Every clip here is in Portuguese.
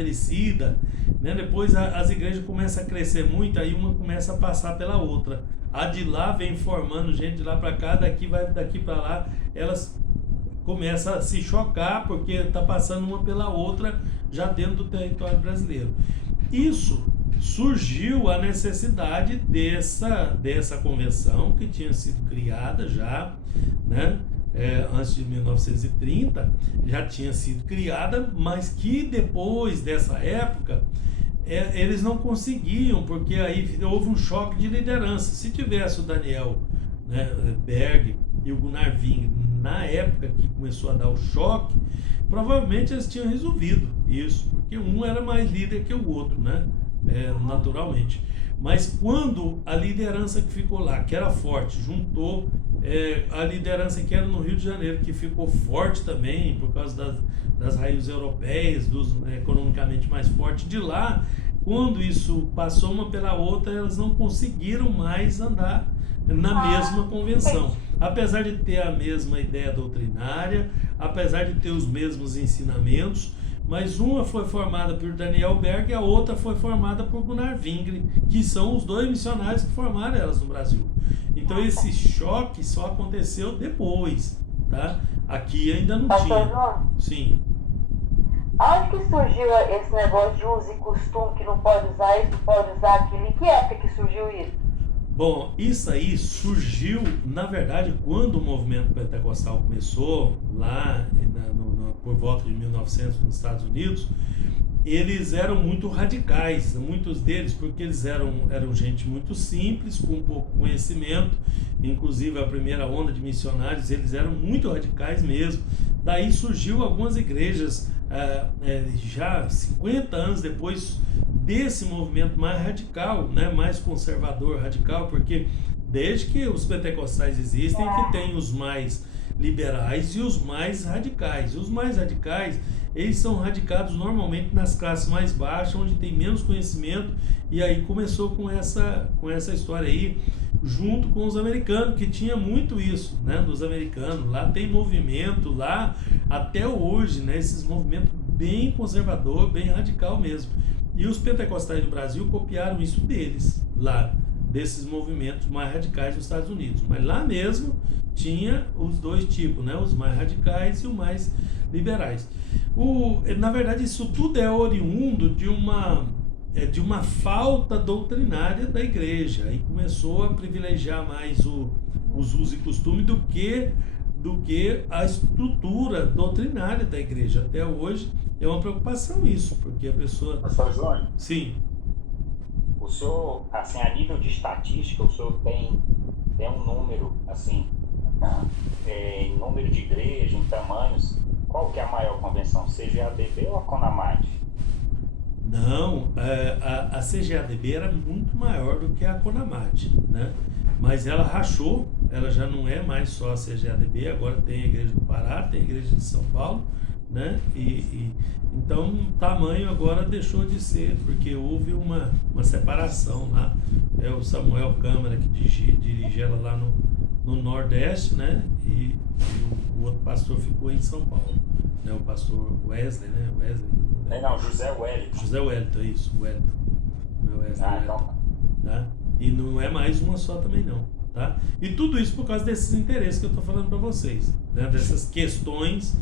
estabelecida, né? Depois as igrejas começam a crescer muito, aí uma começa a passar pela outra. A de lá vem formando gente de lá para cá, daqui vai daqui para lá, elas começam a se chocar porque está passando uma pela outra já dentro do território brasileiro. Isso surgiu a necessidade dessa convenção que tinha sido criada já, né? Antes de 1930 já tinha sido criada, mas que depois dessa época eles não conseguiam, porque aí houve um choque de liderança. Se tivesse o Daniel, né, Berg e o Gunnar Wing na época que começou a dar o choque, provavelmente eles tinham resolvido isso, porque um era mais líder que o outro, né? Naturalmente. Mas quando a liderança que ficou lá, que era forte, juntou a liderança que era no Rio de Janeiro, que ficou forte também por causa das raízes europeias, dos economicamente mais fortes de lá, quando isso passou uma pela outra, elas não conseguiram mais andar na mesma convenção. Apesar de ter a mesma ideia doutrinária, apesar de ter os mesmos ensinamentos, mas uma foi formada por Daniel Berg e a outra foi formada por Gunnar Wingre, que são os dois missionários que formaram elas no Brasil. Então esse choque só aconteceu depois, tá? Aqui ainda não Pastor tinha. João, Sim. onde que surgiu esse negócio de uso e costume, que não pode usar isso, não pode usar aquilo? Em que época que surgiu isso? Bom, isso aí surgiu, na verdade, quando o movimento pentecostal começou, lá por volta de 1900 nos Estados Unidos, eles eram muito radicais, muitos deles, porque eles eram gente muito simples, com pouco conhecimento, inclusive a primeira onda de missionários, eles eram muito radicais mesmo. Daí surgiu algumas igrejas, já 50 anos depois desse movimento mais radical, né, mais conservador, radical, porque desde que os pentecostais existem, que tem os mais liberais e os mais radicais. Os mais radicais, eles são radicados normalmente nas classes mais baixas, onde tem menos conhecimento, e aí começou com essa história aí, junto com os americanos, que tinha muito isso, né, dos americanos. Lá tem movimento, lá até hoje, né, esses movimentos bem conservador, bem radical mesmo. E os pentecostais do Brasil copiaram isso deles, lá, desses movimentos mais radicais dos Estados Unidos. Mas lá mesmo tinha os dois tipos, né? Os mais radicais e os mais liberais. Na verdade, isso tudo é oriundo de uma falta doutrinária da igreja. Aí começou a privilegiar mais os usos e costumes do que a estrutura doutrinária da igreja. Até hoje é uma preocupação isso, porque a pessoa... Pastor João, Sim. o senhor, assim, a nível de estatística, o senhor tem um número, assim, em número de igreja, em tamanhos, qual que é a maior convenção, CGADB ou a CONAMAD? Não, a CGADB era muito maior do que a CONAMAT, né? Mas ela rachou, ela já não é mais só a CGADB, agora tem a Igreja do Pará, tem a Igreja de São Paulo, né? Então o tamanho agora deixou de ser, porque houve uma separação lá. É o Samuel Câmara que dirige ela lá no Nordeste, né? E o outro pastor ficou em São Paulo, né? O pastor Wesley, né? Não, José Wellington. José Wellington, isso, Wellington. Não é Wesley, Então. tá? E não é mais uma só também não, tá? E tudo isso por causa desses interesses que eu estou falando para vocês, né? Dessas questões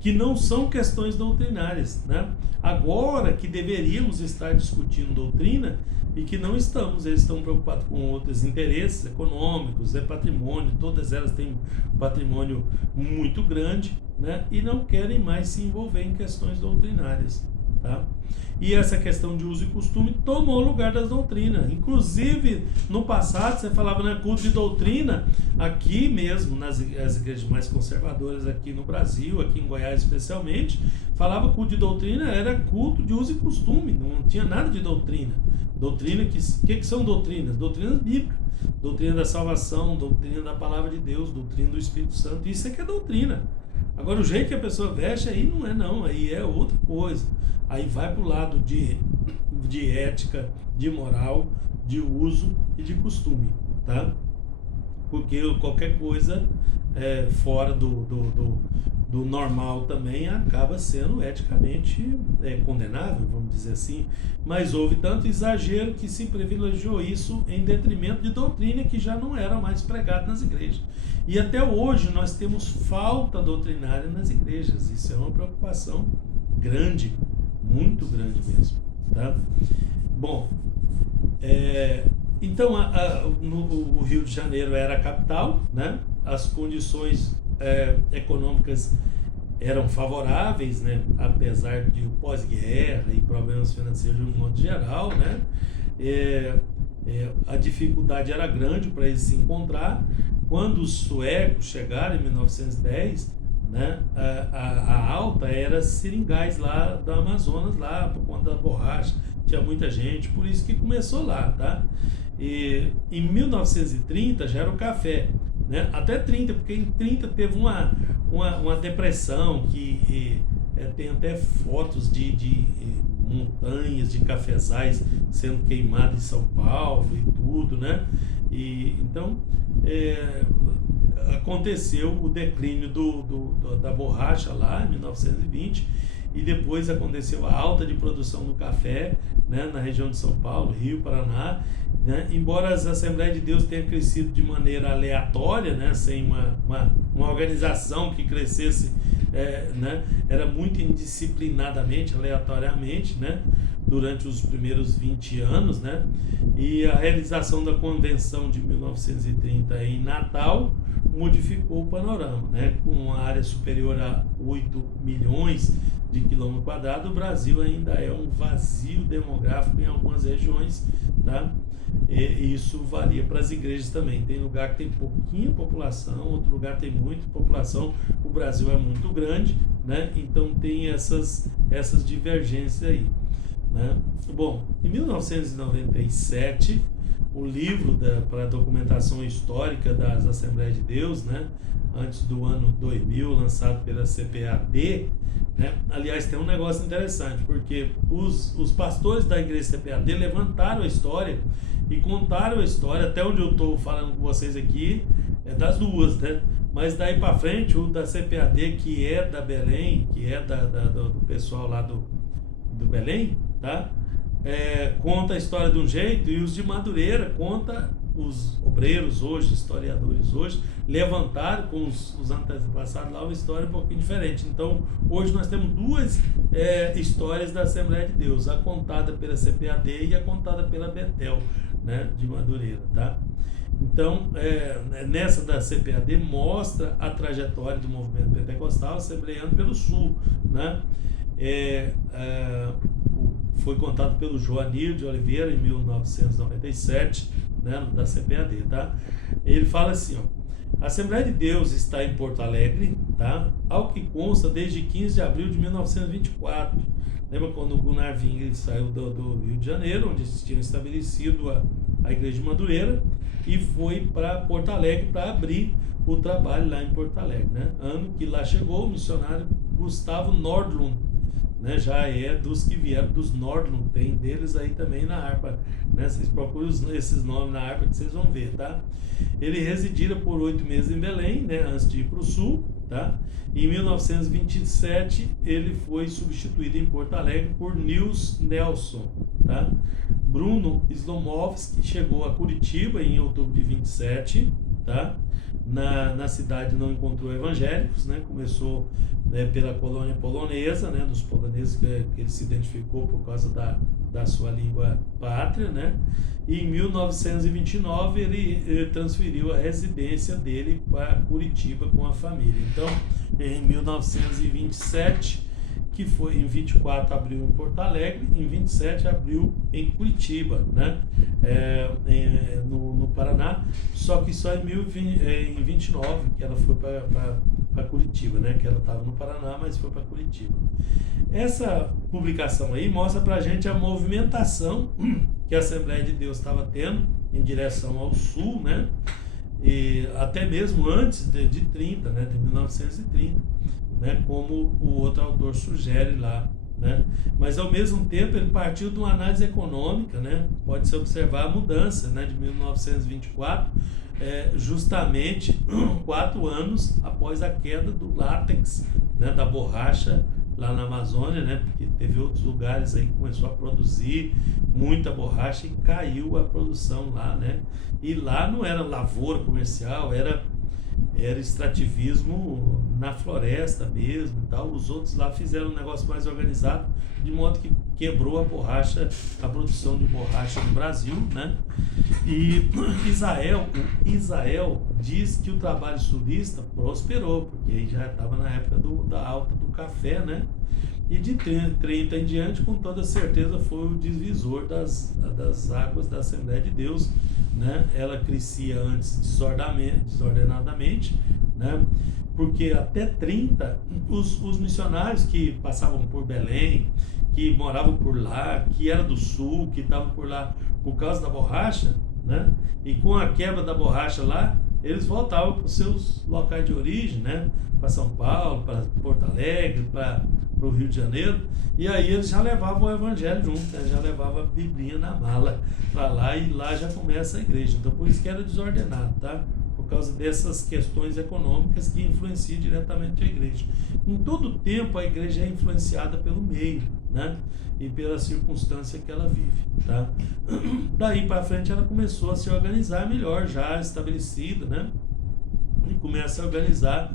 que não são questões doutrinárias, né? Agora que deveríamos estar discutindo doutrina e que não estamos, eles estão preocupados com outros interesses econômicos, patrimônio, todas elas têm um patrimônio muito grande, né? E não querem mais se envolver em questões doutrinárias, tá? E essa questão de uso e costume tomou o lugar das doutrinas. Inclusive, no passado, você falava, né, culto de doutrina, aqui mesmo, nas igrejas mais conservadoras aqui no Brasil, aqui em Goiás especialmente, falava culto de doutrina, era culto de uso e costume, não tinha nada de doutrina. Doutrina, que são doutrinas? Doutrinas bíblicas, doutrina da salvação, doutrina da palavra de Deus, doutrina do Espírito Santo, isso é que é doutrina. Agora, o jeito que a pessoa veste aí não é não, aí é outra coisa. Aí vai para o lado de ética, de moral, de uso e de costume, tá? Porque qualquer coisa fora do normal também acaba sendo eticamente condenável, vamos dizer assim, mas houve tanto exagero que se privilegiou isso em detrimento de doutrina que já não era mais pregada nas igrejas. E até hoje nós temos falta doutrinária nas igrejas, isso é uma preocupação grande, muito grande mesmo, tá? Bom, então o Rio de Janeiro era a capital, né? As condições econômicas eram favoráveis, né? Apesar de o pós-guerra e problemas financeiros de um modo geral, né? A dificuldade era grande para eles se encontrar. Quando os suecos chegaram em 1910, né? A alta era seringais lá do Amazonas, lá por conta da borracha, tinha muita gente, por isso que começou lá, tá? E em 1930 já era o café, né? Até 30, porque em 30 teve uma depressão que tem até fotos de montanhas de cafezais sendo queimadas em São Paulo e tudo, né? E então aconteceu o declínio da borracha lá em 1920 e depois aconteceu a alta de produção do café, né, na região de São Paulo, Rio, Paraná, né? Embora as Assembleias de Deus tenham crescido de maneira aleatória, né, sem uma organização que crescesse, né, era muito indisciplinadamente, aleatoriamente, né, durante os primeiros 20 anos, né, e a realização da Convenção de 1930 em Natal modificou o panorama, né, com uma área superior a 8 milhões de quilômetros quadrados, o Brasil ainda é um vazio demográfico em algumas regiões, tá? E isso varia para as igrejas também. Tem lugar que tem pouquinha população, outro lugar tem muita população. O Brasil é muito grande, né? Então tem essas divergências aí, né? Bom, em 1997, o livro para documentação histórica das Assembleias de Deus, né? Antes do ano 2000, lançado pela CPAD, né? Aliás, tem um negócio interessante, porque os pastores da igreja CPAD levantaram a história e contaram a história, até onde eu estou falando com vocês aqui, das duas, né? Mas daí para frente, o da CPAD, que é da Belém, que é do pessoal lá do Belém, tá? Conta a história de um jeito, e os de Madureira conta, os obreiros hoje, historiadores hoje, levantaram com os antepassados lá uma história um pouquinho diferente. Então, hoje nós temos duas histórias da Assembleia de Deus, a contada pela CPAD e a contada pela Betel, né, de Madureira, tá? Então, nessa da CPAD mostra a trajetória do movimento pentecostal assembleiano pelo Sul, né? Foi contado pelo Joanir de Oliveira em 1997, né, da CPAD, tá? Ele fala assim, ó: a Assembleia de Deus está em Porto Alegre, tá? Ao que consta desde 15 de abril de 1924. Lembra quando o Gunnar Ving saiu do Rio de Janeiro, onde eles tinham estabelecido a igreja de Madureira, e foi para Porto Alegre para abrir o trabalho lá em Porto Alegre, né? Ano que lá chegou o missionário Gustavo Nordlund, né? Já é dos que vieram dos Nordlund, tem deles aí também na harpa, né? Vocês procuram esses nomes na harpa que vocês vão ver, tá? Ele residira por 8 meses em Belém, né? Antes de ir para o Sul, tá? Em 1927 ele foi substituído em Porto Alegre por Nils Nelson, tá? Bruno Slomovski chegou a Curitiba em outubro de 27, tá? Na cidade não encontrou evangélicos, né? Começou pela colônia polonesa, né? Dos poloneses que ele se identificou por causa da sua língua pátria, né? E em 1929 ele transferiu a residência dele para Curitiba com a família. Então, em 1927, que foi em 24 abriu em Porto Alegre, em 27 abriu em Curitiba, né? No Paraná, só que só em 29 que ela foi para Curitiba, né? Que ela estava no Paraná, mas foi para Curitiba. Essa publicação aí mostra para a gente a movimentação que a Assembleia de Deus estava tendo em direção ao sul, né? E até mesmo antes de 30, né? De 1930. Né, como o outro autor sugere lá, né? Mas ao mesmo tempo ele partiu de uma análise econômica, né? Pode-se observar a mudança, né, de 1924, justamente 4 anos após a queda do látex né, da borracha lá na Amazônia, né, porque teve outros lugares aí que começou a produzir muita borracha e caiu a produção lá, né, e lá não era lavoura comercial, era extrativismo na floresta mesmo e tal. Os outros lá fizeram um negócio mais organizado, de modo que quebrou a borracha, a produção de borracha no Brasil, né? E Israel diz que o trabalho sulista prosperou, porque aí já estava na época da alta do café, né? E de 30 em diante, com toda certeza, foi o divisor das águas da Assembleia de Deus, né? Ela crescia antes desordenadamente, né? Porque até 30, os missionários que passavam por Belém, que moravam por lá, que era do sul, que estavam por lá por causa da borracha, né? E com a quebra da borracha lá, eles voltavam para os seus locais de origem, né? Para São Paulo, para Porto Alegre, para o Rio de Janeiro, e aí eles já levavam o evangelho junto, né? Já levavam a Biblinha na mala para lá, e lá já começa a igreja. Então por isso que era desordenado, tá? Por causa dessas questões econômicas que influenciam diretamente a igreja. Em todo tempo a igreja é influenciada pelo meio, né? E pela circunstância que ela vive, tá? Daí para frente ela começou a se organizar melhor, já estabelecida, né? E começa a organizar.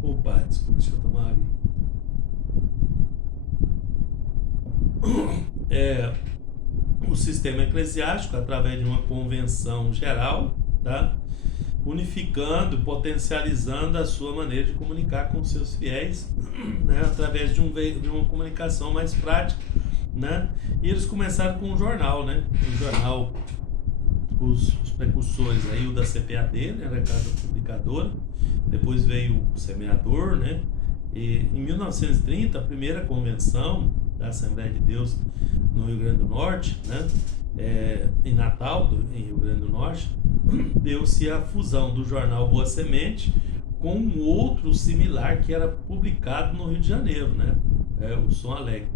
Opa, desculpa, deixa eu tomar água. O sistema eclesiástico através de uma convenção geral, tá? Unificando, potencializando a sua maneira de comunicar com seus fiéis, né? Através de uma comunicação mais prática, né? E eles começaram com um jornal, né? O jornal, os precursores aí, o da CPAD, né? Era a Casa Publicadora, depois veio o Semeador, né? E em 1930, a primeira convenção da Assembleia de Deus no Rio Grande do Norte, né? Em Natal, em Rio Grande do Norte, deu-se a fusão do jornal Boa Semente com um outro similar que era publicado no Rio de Janeiro, né? O Som Alegre.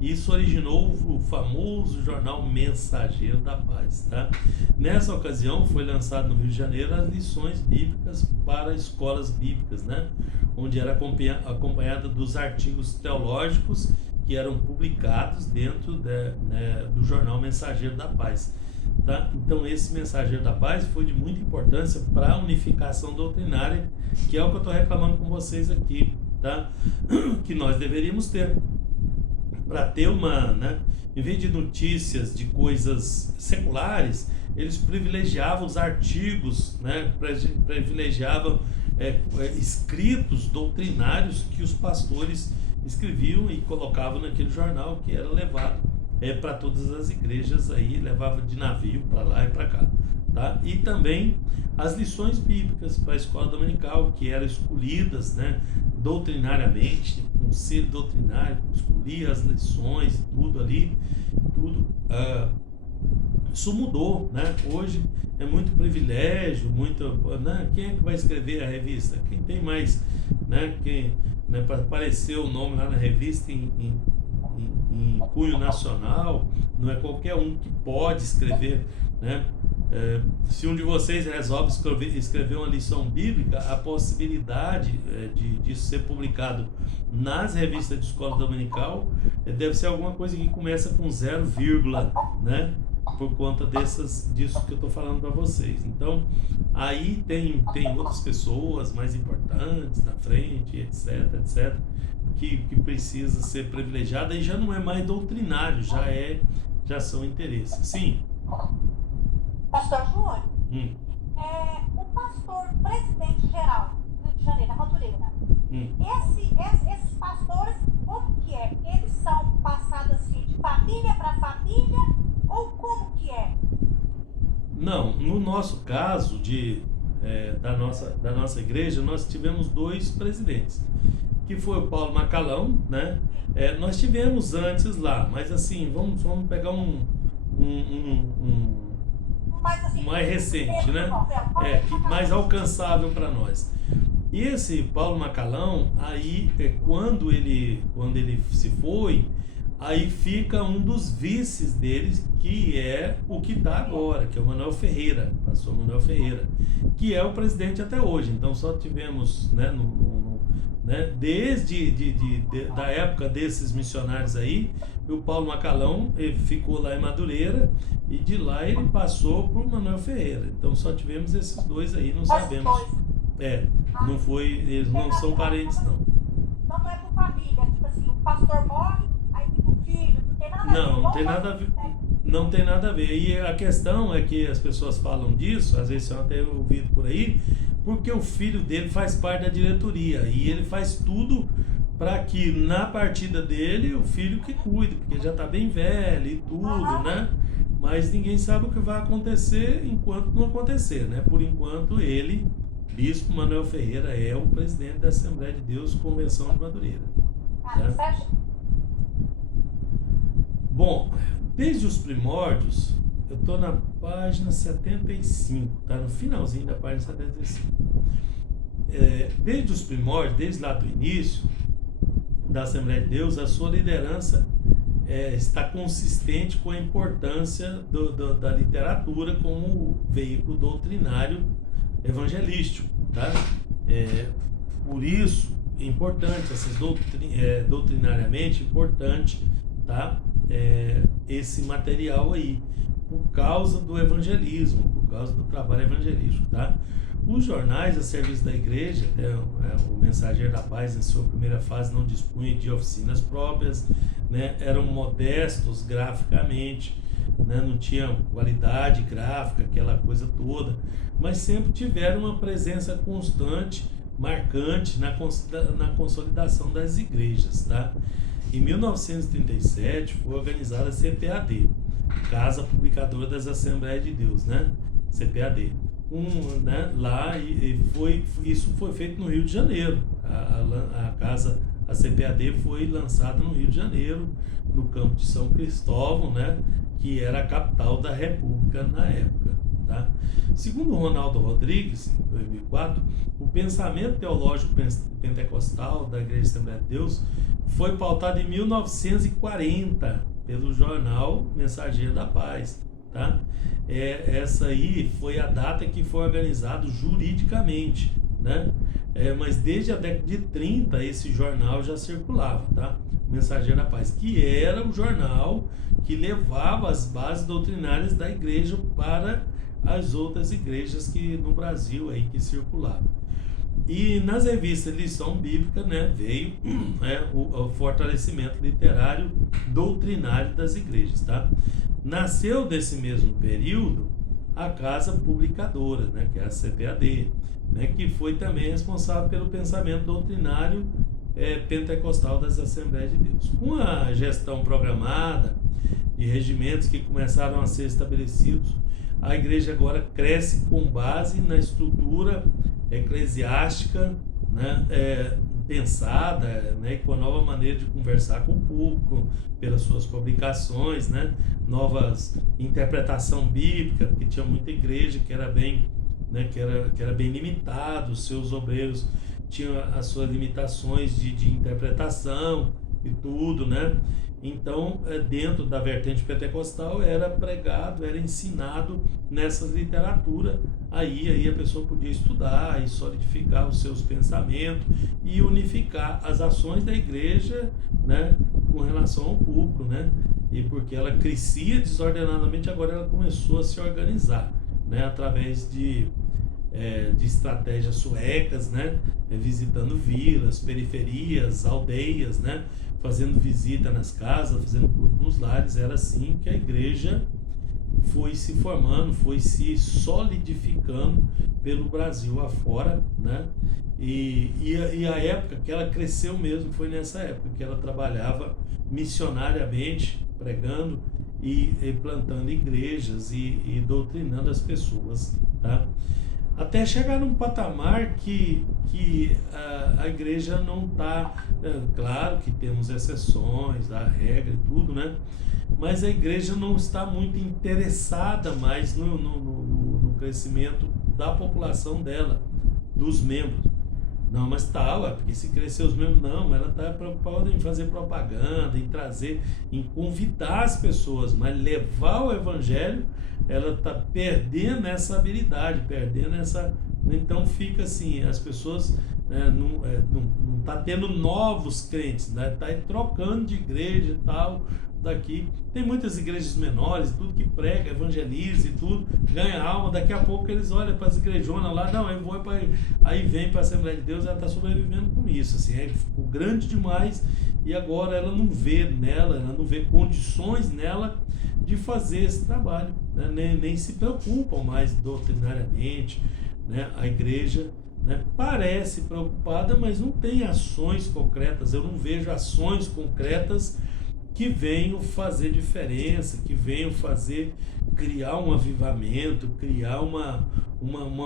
Isso originou o famoso jornal Mensageiro da Paz, tá? Nessa ocasião foi lançado no Rio de Janeiro as lições bíblicas para escolas bíblicas, né? Onde era acompanhada dos artigos teológicos que eram publicados dentro do jornal Mensageiro da Paz, tá? Então esse Mensageiro da Paz foi de muita importância para a unificação doutrinária, que é o que eu estou reclamando com vocês aqui, tá? Que nós deveríamos ter, para ter uma, né? Em vez de notícias de coisas seculares, eles privilegiavam os artigos, né? Privilegiavam escritos doutrinários que os pastores escreviam e colocavam naquele jornal, que era levado para todas as igrejas, aí levava de navio para lá e para cá, tá? E também as lições bíblicas para a escola dominical, que eram escolhidas, né, doutrinariamente, um conselho doutrinário escolhia as lições, tudo ali, tudo. Isso mudou, né? Hoje é muito privilégio, muito, né? Quem é que vai escrever a revista? Quem tem mais, né? Né, para aparecer o nome lá na revista em cunho nacional, não é qualquer um que pode escrever, né? Se um de vocês resolve escrever uma lição bíblica, a possibilidade disso ser publicado nas revistas de escola dominical deve ser alguma coisa que começa com 0, né? Por conta disso que eu estou falando para vocês. Então, aí tem outras pessoas mais importantes na frente, etc, que precisa ser privilegiada, e já não é mais doutrinário, já são interesses. Sim. Pastor Júnior, o pastor presidente geral do Rio de Janeiro, da Madureira, esses pastores, como que é? Eles são passados assim de família para família, ou como que é? Não, no nosso caso da nossa igreja, nós tivemos 2 presidentes, que foi o Paulo Macalão, né? Nós tivemos antes lá, mas assim, vamos pegar mais recente, né? Mais alcançável para nós. E esse Paulo Macalão, aí quando ele se foi, aí fica um dos vices deles, que é o que está agora, que é o Manuel Ferreira, pastor Manuel Ferreira, que é o presidente até hoje. Então só tivemos, né, né? Desde da época desses missionários aí, o Paulo Macalão ele ficou lá em Madureira e de lá ele passou por Manuel Ferreira. Então só tivemos esses dois aí, não sabemos. Não foi, eles não são parentes não. Não é por família, tipo assim, o pastor morre, aí fica o filho, não tem nada a ver. Não tem nada a ver. Não tem nada a ver. E a questão é que as pessoas falam disso, às vezes eu até ouvido por aí, porque o filho dele faz parte da diretoria e ele faz tudo para que na partida dele o filho que cuide, porque já está bem velho e tudo, né? Mas ninguém sabe o que vai acontecer enquanto não acontecer, né? Por enquanto ele, Bispo Manuel Ferreira, é o presidente da Assembleia de Deus Convenção de Madureira. Tá? Bom, desde os primórdios, eu estou na página 75, tá? No finalzinho da página 75. Desde os primórdios, desde lá do início da Assembleia de Deus, a sua liderança está consistente com a importância da literatura como veículo doutrinário evangelístico, tá? Por isso, é importante, doutrinariamente importante, tá? Esse material aí, por causa do evangelismo, por causa do trabalho evangelístico, tá? Os jornais a serviço da igreja, o Mensageiro da Paz em sua primeira fase não dispunha de oficinas próprias, né? Eram modestos graficamente, né? Não tinham qualidade gráfica, aquela coisa toda, mas sempre tiveram uma presença constante, marcante na consolidação das igrejas, tá? Em 1937 foi organizada a CPAD, Casa Publicadora das Assembleias de Deus, né? CPAD. Lá isso foi feito no Rio de Janeiro. A CPAD foi lançada no Rio de Janeiro, no campo de São Cristóvão, né? Que era a capital da República na época. Tá? Segundo Ronaldo Rodrigues, em 2004, o pensamento teológico pentecostal da Igreja Assembleia de Deus foi pautado em 1940 pelo jornal Mensageiro da Paz. Tá? Essa aí foi a data que foi organizado juridicamente, né? Mas desde a década de 30 esse jornal já circulava, tá? Mensageiro da Paz, que era o jornal que levava as bases doutrinárias da igreja para as outras igrejas que no Brasil aí que circulavam. E nas revistas Lição Bíblica, né, veio o fortalecimento literário doutrinário das igrejas, tá? Nasceu desse mesmo período a Casa Publicadora, né, que é a CPAD, né, que foi também responsável pelo pensamento doutrinário pentecostal das Assembleias de Deus. Com a gestão programada de regimentos que começaram a ser estabelecidos, a igreja agora cresce com base na estrutura eclesiástica, né, pensada, né, com a nova maneira de conversar com o público, pelas suas publicações, né, novas interpretação bíblica, porque tinha muita igreja que era bem, né, que era bem limitado, os seus obreiros tinham as suas limitações de interpretação e tudo, né? Então, dentro da vertente pentecostal, era pregado, era ensinado nessa literatura. Aí a pessoa podia estudar e solidificar os seus pensamentos e unificar as ações da igreja, né, com relação ao público, né? E porque ela crescia desordenadamente, agora ela começou a se organizar, né, através de estratégias suecas, né, visitando vilas, periferias, aldeias, né, fazendo visita nas casas, fazendo culto nos lares. Era assim que a igreja foi se formando, foi se solidificando pelo Brasil afora, né? E a época que ela cresceu mesmo foi nessa época que ela trabalhava missionariamente, pregando e plantando igrejas e doutrinando as pessoas, tá? Até chegar num patamar que a igreja não está... claro que temos exceções, a regra e tudo, né? Mas a igreja não está muito interessada mais no crescimento da população dela, dos membros. Não, mas porque se crescer os membros, não, ela está preocupada em fazer propaganda, em trazer, em convidar as pessoas, mas levar o evangelho, ela está perdendo essa habilidade, perdendo essa... Então fica assim, as pessoas não está tendo novos crentes, né? Está trocando de igreja e tal, daqui. Tem muitas igrejas menores, tudo que prega, evangeliza e tudo, ganha alma, daqui a pouco eles olham para as igrejonas lá, não, eu vou para... Aí vem para a Assembleia de Deus, ela está sobrevivendo com isso, assim, aí ficou grande demais e agora ela não vê nela, ela não vê condições nela de fazer esse trabalho, né? Nem se preocupam mais doutrinariamente, né? A igreja, né, parece preocupada, mas não tem ações concretas. Eu não vejo ações concretas que venham fazer diferença, que venham criar um avivamento, criar uma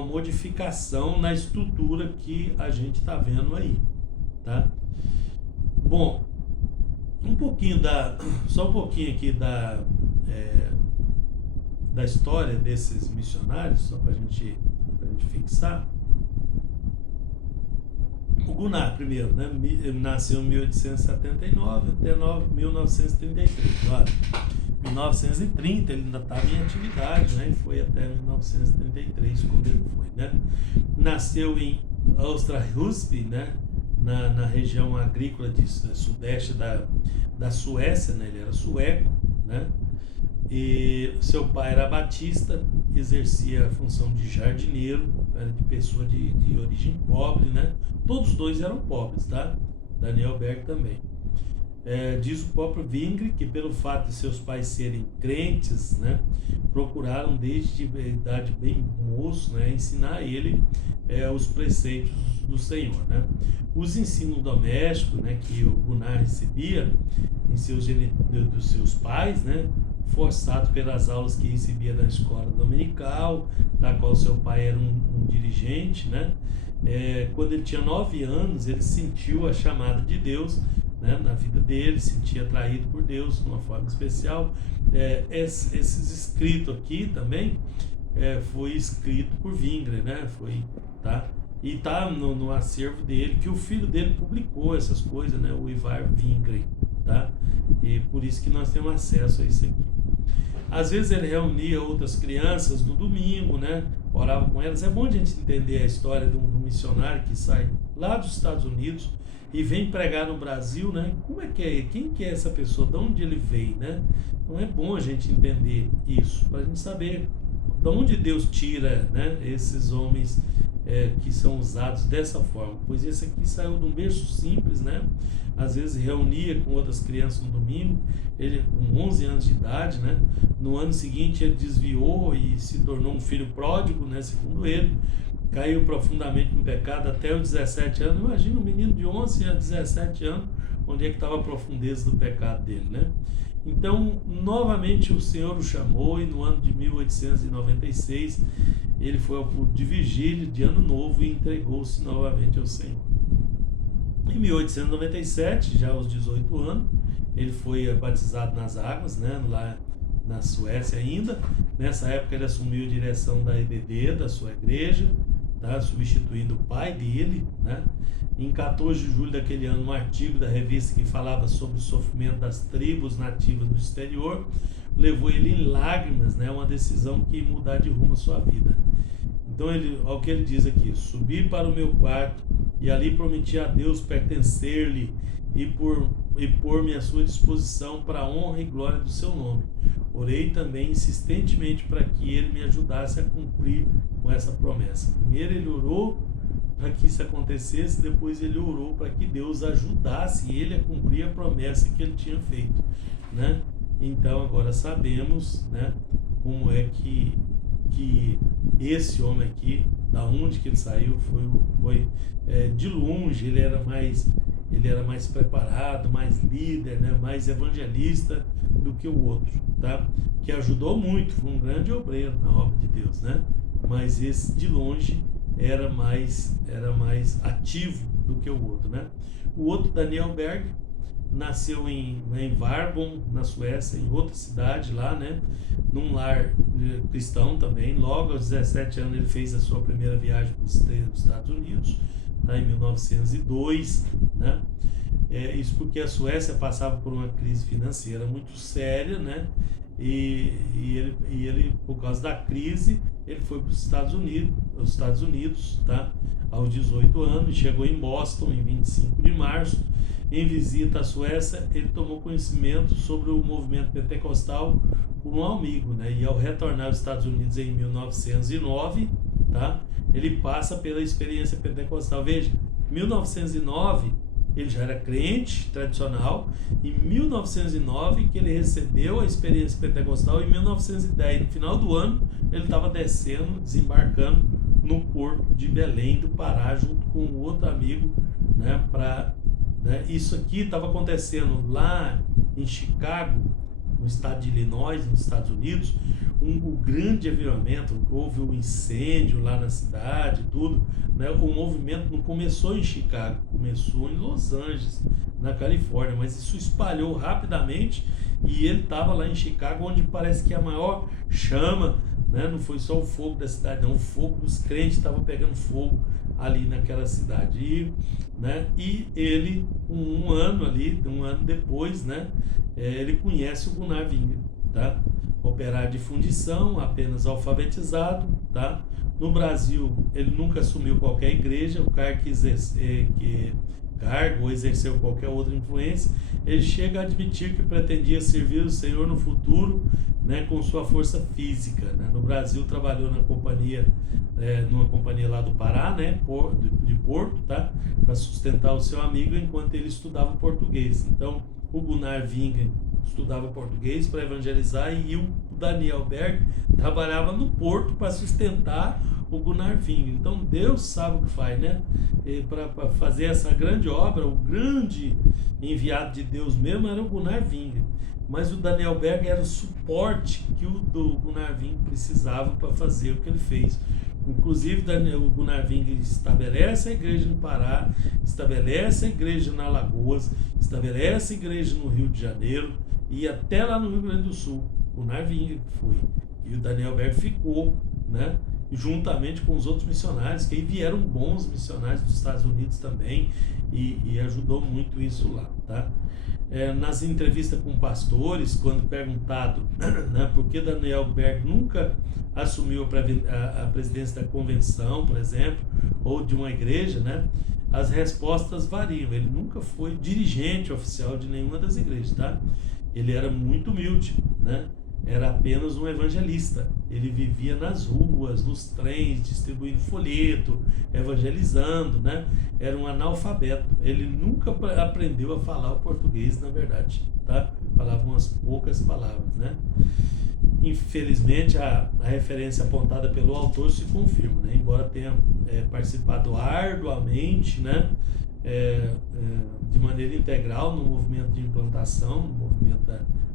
modificação na estrutura que a gente está vendo aí, tá? Bom, só um pouquinho aqui da história desses missionários, só para a gente fixar. O Gunnar, primeiro, né? Ele nasceu em 1879 até 1933. Claro, em 1930 ele ainda estava em atividade, né? E foi até 1933 quando ele foi, né? Nasceu em Österhusby, né? Na região agrícola de sudeste da Suécia, né? Ele era sueco, né? E seu pai era batista, exercia a função de jardineiro, era de pessoa de origem pobre, né? Todos os dois eram pobres, tá? Daniel Berg também. Diz o próprio Vingre que pelo fato de seus pais serem crentes, né, procuraram desde idade bem moço, né, ensinar a ele os preceitos do Senhor, né? Os ensinos domésticos, né, que o Gunnar recebia dos seus pais, né, forçado pelas aulas que recebia da escola dominical, da qual seu pai era um dirigente, né? Quando ele tinha 9 anos, ele sentiu a chamada de Deus, né, na vida dele, sentia atraído por Deus de uma forma especial. Esses escritos aqui também foi escrito por Vingre, né? Tá? E tá no acervo dele, que o filho dele publicou essas coisas, né? O Ivar Vingre, tá? E por isso que nós temos acesso a isso aqui. Às vezes ele reunia outras crianças no domingo, né? Orava com elas. É bom a gente entender a história de um missionário que sai lá dos Estados Unidos e vem pregar no Brasil, né? Como é que é? Quem que é essa pessoa? De onde ele veio, né? Então é bom a gente entender isso, para a gente saber de onde Deus tira, né, esses homens que são usados dessa forma. Pois esse aqui saiu de um berço simples, né? Às vezes reunia com outras crianças no domingo, ele com 11 anos de idade, né? No ano seguinte ele desviou e se tornou um filho pródigo, né? Segundo ele, caiu profundamente no pecado até os 17 anos. Imagina um menino de 11 a 17 anos, onde é que estava a profundeza do pecado dele, né? Então, novamente o Senhor o chamou e no ano de 1896 ele foi ao culto de vigília de Ano Novo e entregou-se novamente ao Senhor. Em 1897, já aos 18 anos, ele foi batizado nas águas, né, lá na Suécia ainda. Nessa época ele assumiu a direção da EBD, da sua igreja, tá, substituindo o pai dele, né? Em 14 de julho daquele ano, um artigo da revista que falava sobre o sofrimento das tribos nativas do exterior levou ele em lágrimas, né? Uma decisão que ia mudar de rumo a sua vida. Então, olha o que ele diz aqui: subi para o meu quarto e ali prometi a Deus pertencer-lhe e pôr-me à sua disposição para a honra e glória do seu nome. Orei também insistentemente para que ele me ajudasse a cumprir com essa promessa. Primeiro ele orou para que isso acontecesse, depois ele orou para que Deus ajudasse ele a cumprir a promessa que ele tinha feito, né? Então agora sabemos, né, como é que esse homem aqui, da onde que ele saiu, foi de longe, ele era mais preparado, mais líder, né, mais evangelista do que o outro, tá? Que ajudou muito, foi um grande obreiro na obra de Deus, né? Mas esse de longe era mais ativo do que o outro, né? O outro, Daniel Berg, nasceu em Varbon, na Suécia, em outra cidade lá, né? Num lar cristão também. Logo aos 17 anos ele fez a sua primeira viagem para os Estados Unidos, tá? Em 1902, né? Isso porque a Suécia passava por uma crise financeira muito séria, né? E ele, por causa da crise, ele foi para os Estados Unidos, tá? Aos 18 anos, chegou em Boston em 25 de março. Em visita à Suécia, ele tomou conhecimento sobre o movimento pentecostal por um amigo, né? E ao retornar aos Estados Unidos em 1909, tá? Ele passa pela experiência pentecostal. Veja, em 1909 ele já era crente tradicional. Em 1909 que ele recebeu a experiência pentecostal. Em 1910, no final do ano, ele estava desembarcando no porto de Belém do Pará, junto com um outro amigo, né? Isso aqui estava acontecendo lá em Chicago, no estado de Illinois, nos Estados Unidos. O grande avivamento, houve um incêndio lá na cidade, tudo, né? O movimento não começou em Chicago, começou em Los Angeles, na Califórnia, mas isso espalhou rapidamente e ele estava lá em Chicago, onde parece que a maior chama, né? Não foi só o fogo da cidade, não, o fogo dos crentes estava pegando fogo ali naquela cidade. E ele, um ano depois, né? Ele conhece o Gunnar Wingren, tá? Operário de fundição, apenas alfabetizado, tá? No Brasil, ele nunca assumiu qualquer igreja, o cargo ou exerceu qualquer outra influência. Ele chega a admitir que pretendia servir o Senhor no futuro, né, com sua força física, né? No Brasil, trabalhou numa companhia lá do Pará, né, de Porto, tá? Para sustentar o seu amigo enquanto ele estudava português. Então, o Gunnar Wingren estudava português para evangelizar e o Daniel Berg trabalhava no porto para sustentar o Gunnar Wingren. Então Deus sabe o que faz, né? Para fazer essa grande obra, o grande enviado de Deus mesmo era o Gunnar Wingren, mas o Daniel Berg era o suporte que o Gunnar Wingren precisava para fazer o que ele fez. Inclusive, o Gunnar Wingren estabelece a igreja no Pará, estabelece a igreja na Alagoas, estabelece a igreja no Rio de Janeiro e até lá no Rio Grande do Sul. O Gunnar Wingren foi. E o Daniel Berg ficou, né? Juntamente com os outros missionários, que aí vieram bons missionários dos Estados Unidos também, e ajudou muito isso lá, tá? Nas entrevistas com pastores, quando perguntado, né, por que Daniel Berg nunca assumiu a presidência da convenção, por exemplo, ou de uma igreja, né, as respostas variam. Ele nunca foi dirigente oficial de nenhuma das igrejas, tá? Ele era muito humilde, né? Era apenas um evangelista. Ele vivia nas ruas, nos trens, distribuindo folheto, evangelizando, né? Era um analfabeto. Ele nunca aprendeu a falar o português, na verdade, tá? Falava umas poucas palavras, né? Infelizmente, a referência apontada pelo autor se confirma, né? Embora tenha participado arduamente, né? De maneira integral no movimento de implantação, no movimento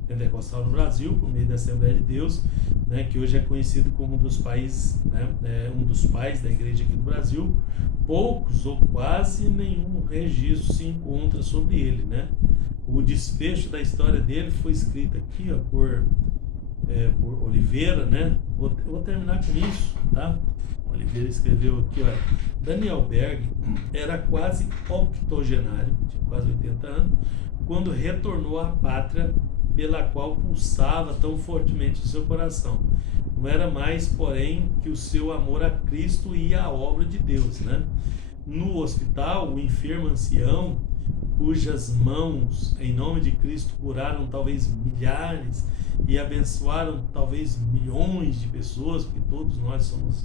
pentecostal no Brasil, por meio da Assembleia de Deus, né, que hoje é conhecido como um dos pais da igreja aqui do Brasil. Poucos ou quase nenhum registro se encontra sobre ele, né? O desfecho da história dele foi escrito aqui, ó, por Oliveira, né? Vou terminar com isso, tá? Oliveira escreveu aqui, ó: Daniel Berg era quase octogenário, tinha quase 80 anos, quando retornou à pátria pela qual pulsava tão fortemente o seu coração. Não era mais, porém, que o seu amor a Cristo e à obra de Deus, né? No hospital, o enfermo ancião, cujas mãos, em nome de Cristo, curaram talvez milhares e abençoaram talvez milhões de pessoas, porque todos nós somos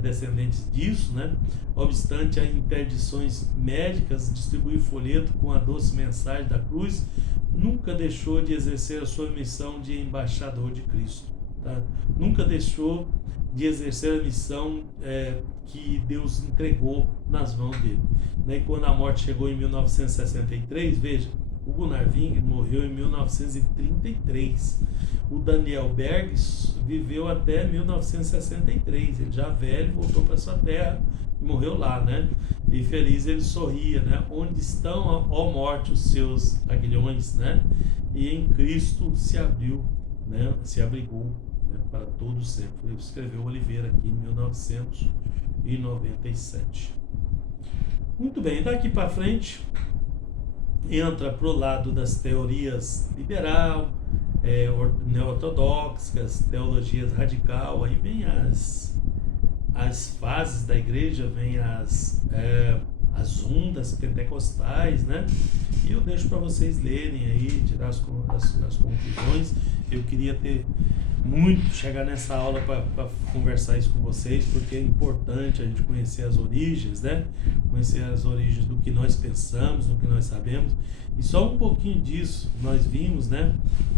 descendentes disso, né? Obstante a interdições médicas, distribuir folheto com a doce mensagem da cruz, nunca deixou de exercer a sua missão de embaixador de Cristo, tá? Nunca deixou de exercer a missão que Deus entregou nas mãos dele, né? E quando a morte chegou em 1963, veja, o Gunnar Wingren morreu em 1933. O Daniel Berg viveu até 1963. Ele já velho, voltou para sua terra e morreu lá, né? E feliz ele sorria, né? Onde estão, ó morte, os seus aguilhões, né? E em Cristo se abriu, né? Se abrigou, né? Para todo sempre. Ele escreveu Oliveira aqui em 1997. Muito bem, daqui para frente entra pro lado das teorias liberal, neortodoxas, teologias radical, aí vem as fases da igreja, vem as ondas pentecostais, né? E eu deixo para vocês lerem aí, tirar as conclusões. Eu queria ter muito chegar nessa aula para conversar isso com vocês, porque é importante a gente conhecer as origens, né? Conhecer as origens do que nós pensamos, do que nós sabemos. E só um pouquinho disso nós vimos, né?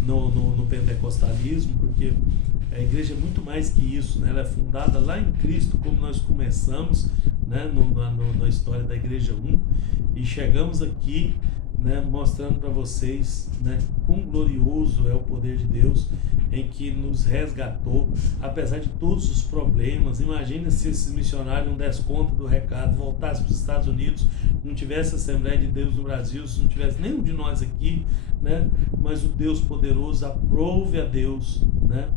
No pentecostalismo, porque a igreja é muito mais que isso, né? Ela é fundada lá em Cristo, como nós começamos, né? Na história da Igreja 1, e chegamos aqui, né? Mostrando para vocês, né? Quão glorioso é o poder de Deus, em que nos resgatou, apesar de todos os problemas. Imagina se esses missionários não dessem conta do recado, voltassem para os Estados Unidos, não tivesse a Assembleia de Deus no Brasil, se não tivesse nenhum de nós aqui, né? Mas o Deus poderoso aprove a Deus, né?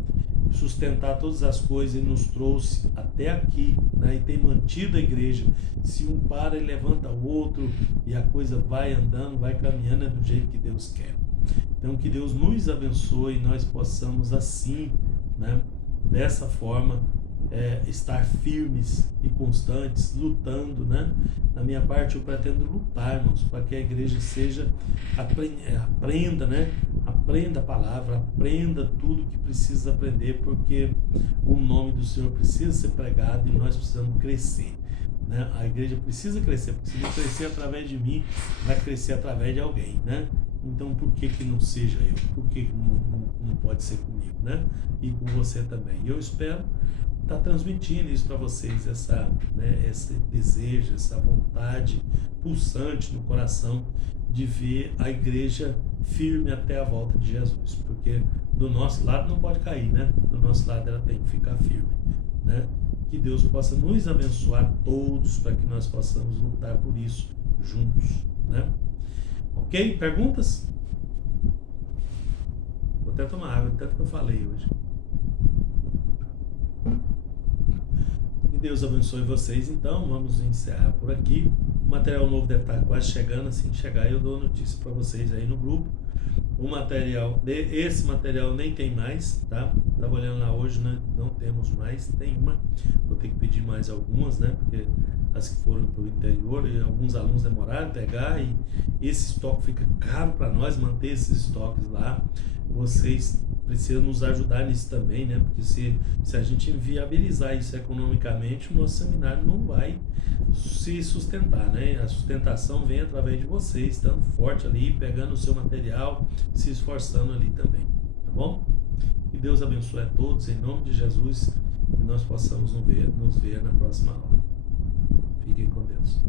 Sustentar todas as coisas e nos trouxe até aqui, né? E tem mantido a igreja. Se um para e levanta o outro, e a coisa vai andando, vai caminhando, é do jeito que Deus quer. Então que Deus nos abençoe e nós possamos assim, né? Dessa forma, estar firmes e constantes, lutando, né? Na minha parte eu pretendo lutar, irmãos, para que a igreja aprenda, né? Aprenda a palavra, aprenda tudo que precisa aprender, porque o nome do Senhor precisa ser pregado e nós precisamos crescer, né? A igreja precisa crescer, porque se não crescer através de mim, vai crescer através de alguém, né? Então por que não seja eu? Por que não pode ser comigo, né? E com você também. E eu espero estar transmitindo isso para vocês, esse desejo, essa vontade pulsante no coração de ver a igreja firme até a volta de Jesus, porque do nosso lado não pode cair, né? Do nosso lado ela tem que ficar firme, né? Que Deus possa nos abençoar todos para que nós possamos lutar por isso juntos, né? Ok? Perguntas? Vou até tomar água, tanto que eu falei hoje. Que Deus abençoe vocês. Então, vamos encerrar por aqui. O material novo deve estar quase chegando. Assim que chegar, eu dou notícia para vocês aí no grupo. Esse material nem tem mais, tá? Estava olhando lá hoje, né? Não temos mais, tem uma. Vou ter que pedir mais algumas, né? Porque as que foram para o interior, e alguns alunos demoraram a pegar, e esse estoque fica caro para nós manter esses estoques lá. Vocês precisam nos ajudar nisso também, né? Porque se a gente viabilizar isso economicamente, o nosso seminário não vai se sustentar, né? A sustentação vem através de vocês, estando forte ali, pegando o seu material, se esforçando ali também, tá bom? Que Deus abençoe a todos, em nome de Jesus, e nós possamos nos ver na próxima aula. Fiquem com Deus.